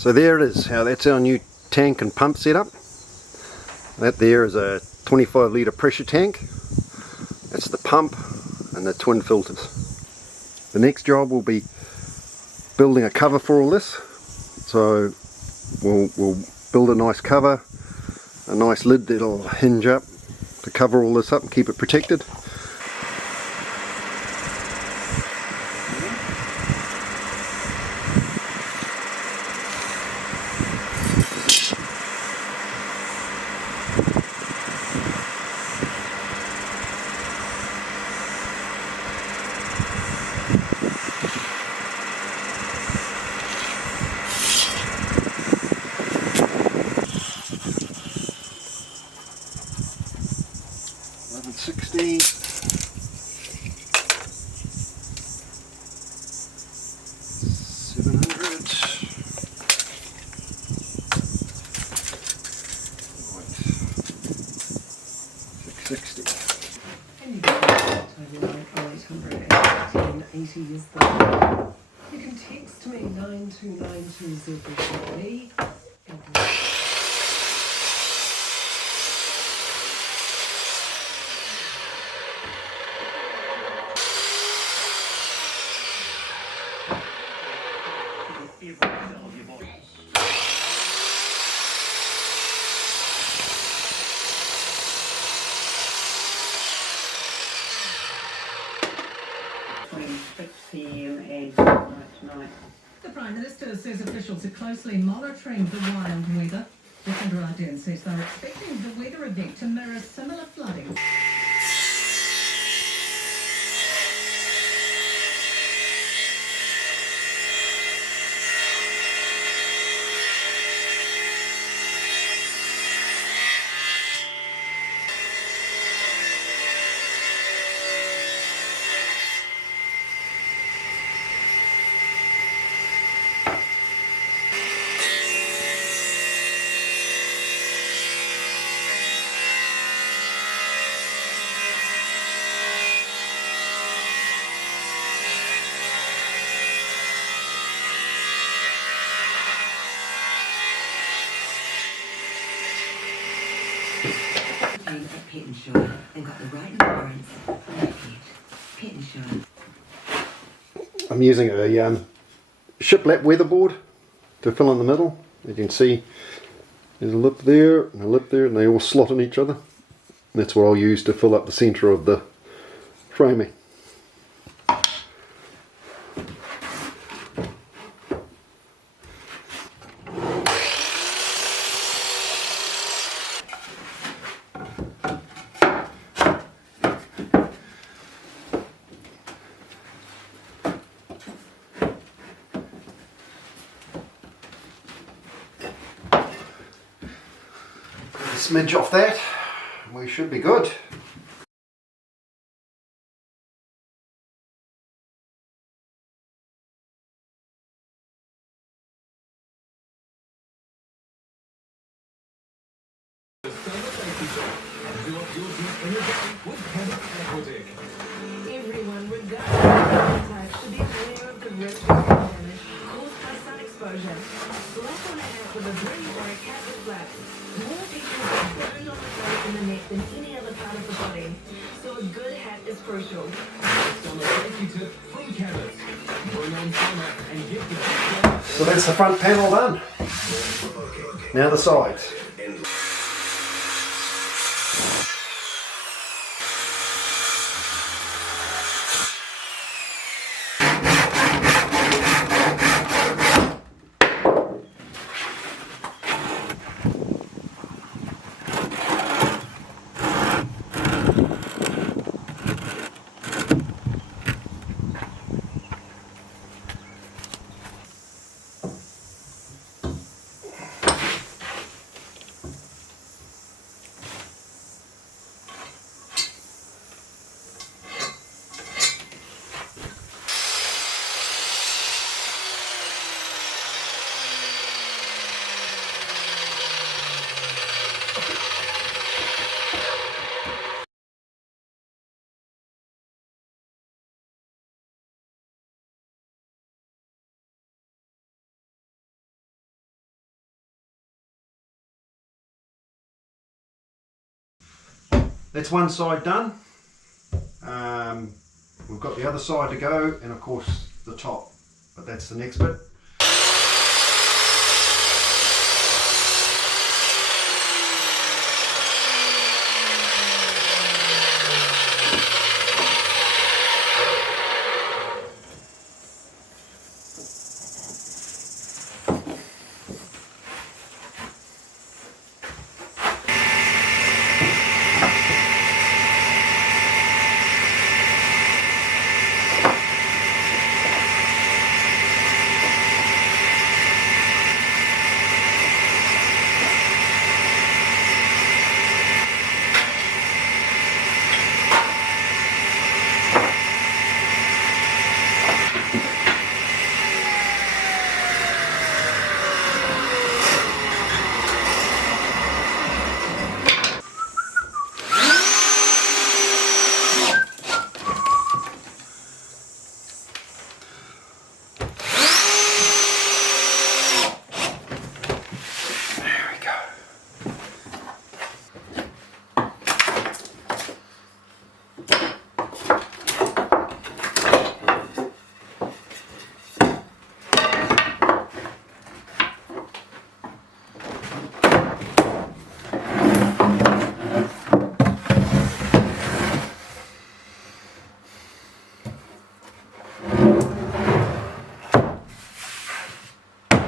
So there it is, that's our new tank and pump setup. That there is a 25 litre pressure tank. That's the pump and the twin filters. The next job will be building a cover for all this. So we'll build a nice cover, a nice lid that'll hinge up to cover all this up and keep it protected. Is the number. You can text me 92920 The Prime Minister says officials are closely monitoring the wild weather. Jacinda Ardern says they're expecting the weather event to mirror similar flooding. Pet insurance and got the right insurance for my pet. Pet insurance. I'm using a shiplap weatherboard to fill in the middle. You can see there's a lip there and a lip there, and they all slot in each other. That's what I'll use to fill up the centre of the framing. Smidge off that, we should be good. Everyone, regardless should be aware of the risk of damage caused by sun exposure. Slap on a hat with a brim or a cap with flaps. More people get burned on the face and the neck than any other part of the body. So a good hat is crucial. So that's the front panel done. Now the sides. That's one side done. We've got the other side to go, and of course the top, but that's the next bit.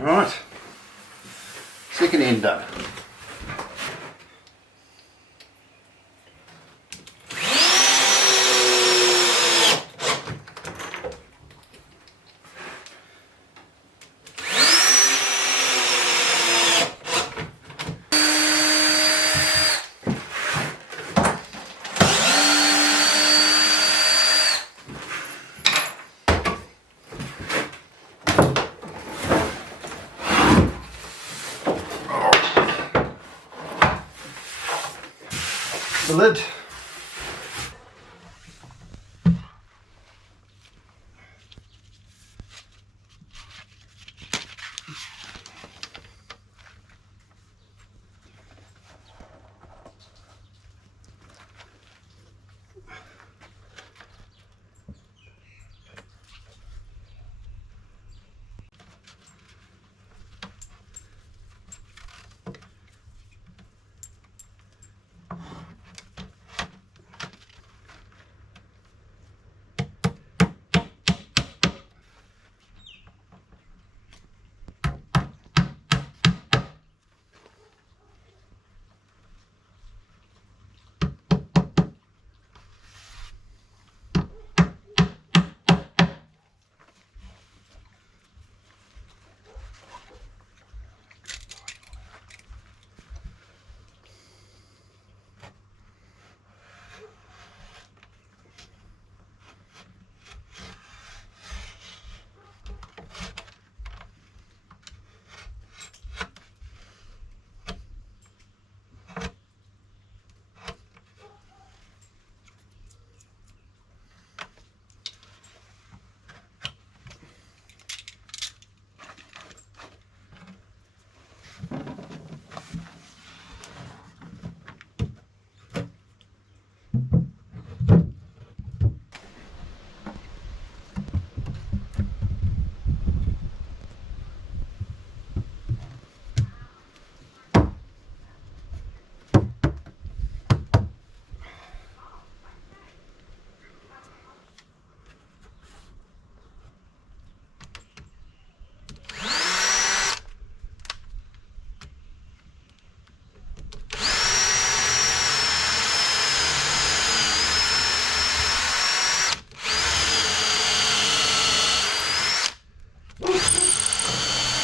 Right, second end done. The lid.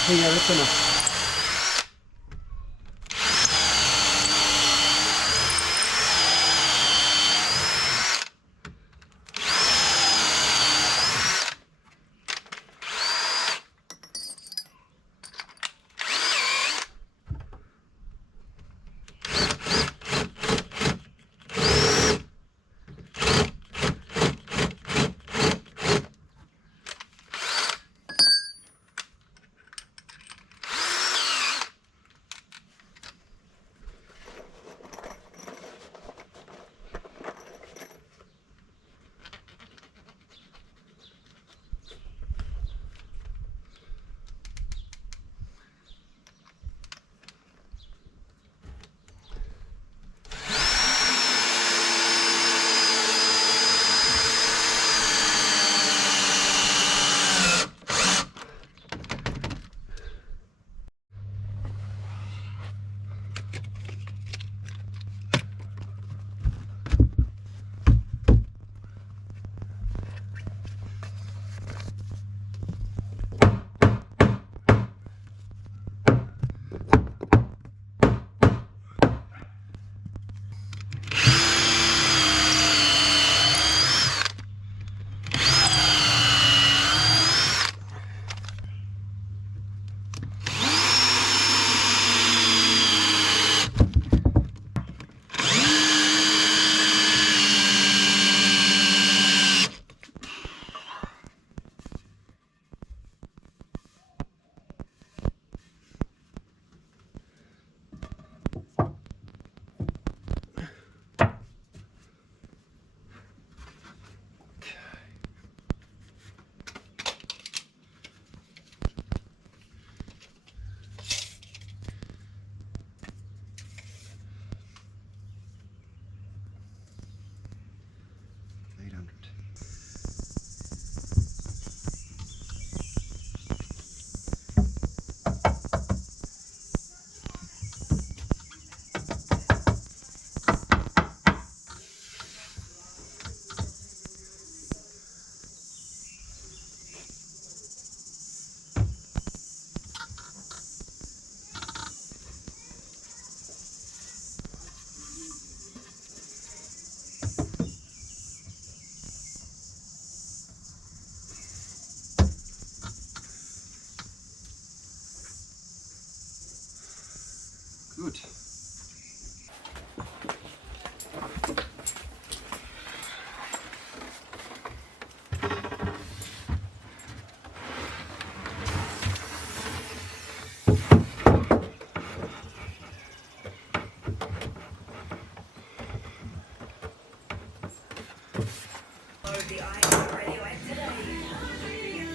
Yeah, that's enough. with the IR Radioactivity.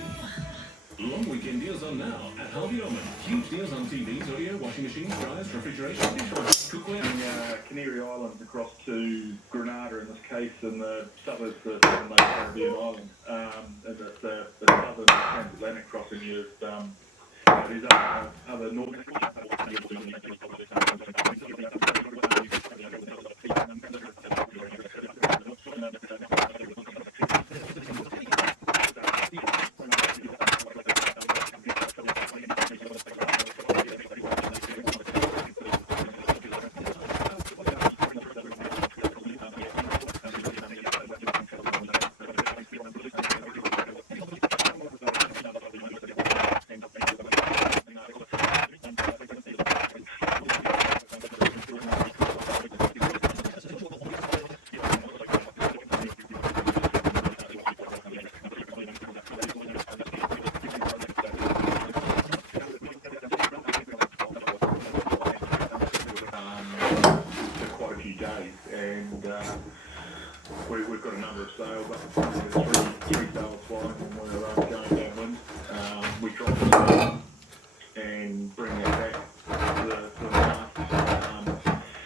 Long weekend deals on now at Harvey Norman. Huge deals on TVs, audio, washing machines, dryers, refrigeration, dishwashers, cookware. Canary Islands across to Grenada in this case, and the suburbs of the Caribbean island. And the southern transatlantic crossing is there's other northern. We've got a number of sails up in front of us, three sails flying, and we're going downwind. We drop the sail and bring it back to the mast,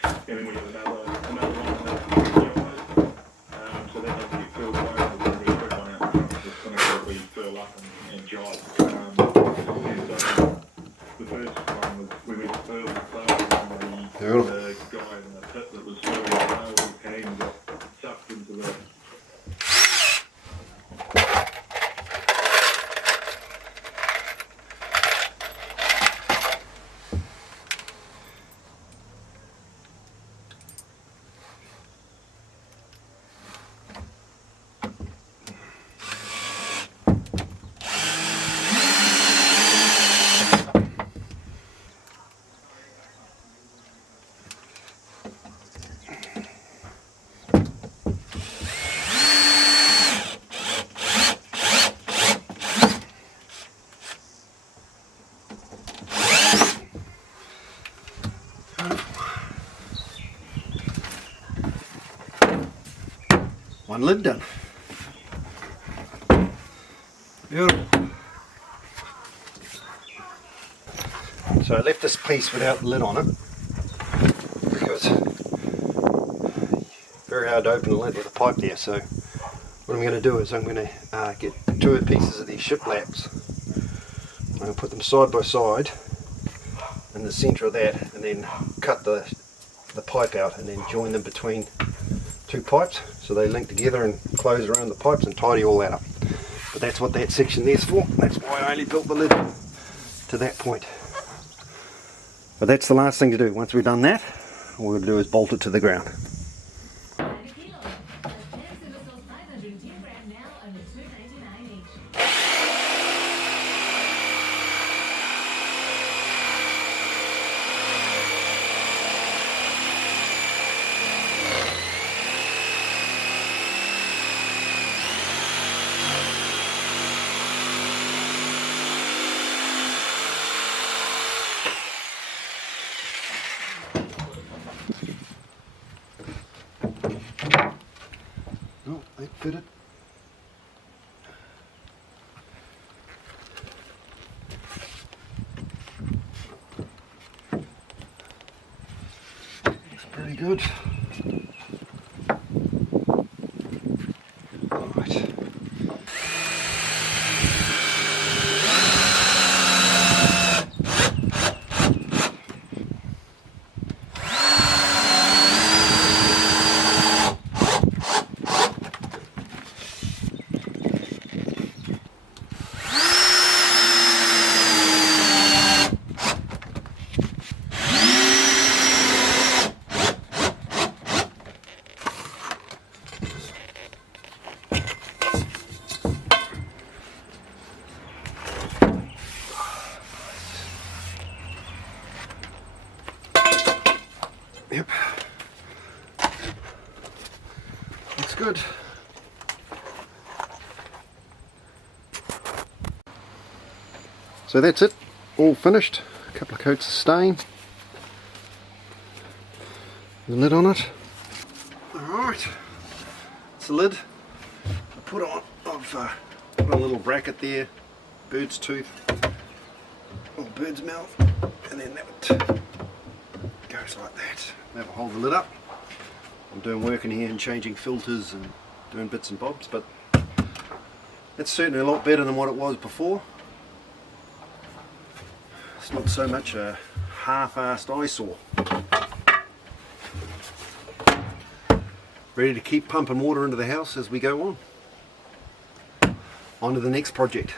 and then we have another one that so that doesn't get filled away, and we'll be quick on out in front of us, just whenever we fill up and jibe. And so the first one was we went to furl the sail, and the guy in the pit that was furling the sail, his hand got sucked into the one lid done. Beautiful. So I left this piece without the lid on it because very hard to open the lid with a pipe there. So what I'm going to do is I'm going to get two pieces of these shiplaps. I'm going to put them side by side in the centre of that, and then cut the pipe out and then join them between two pipes so they link together and close around the pipes and tidy all that up. But that's what that section there's for. That's why I only built the lid to that point. But that's the last thing to do. Once we've done that, all we're going to do is bolt it to the ground. Oh, they fit it. Looks pretty good. All right. Yep. Looks good. So that's it, all finished. A couple of coats of stain. The lid on it. Alright, it's the lid. put on, I've put a little bracket there, bird's tooth, or bird's mouth, and then that goes like that. Never hold the lid up. I'm doing work in here and changing filters and doing bits and bobs, but it's certainly a lot better than what it was before. It's not so much a half-assed eyesore. Ready to keep pumping water into the house as we go on. On to the next project.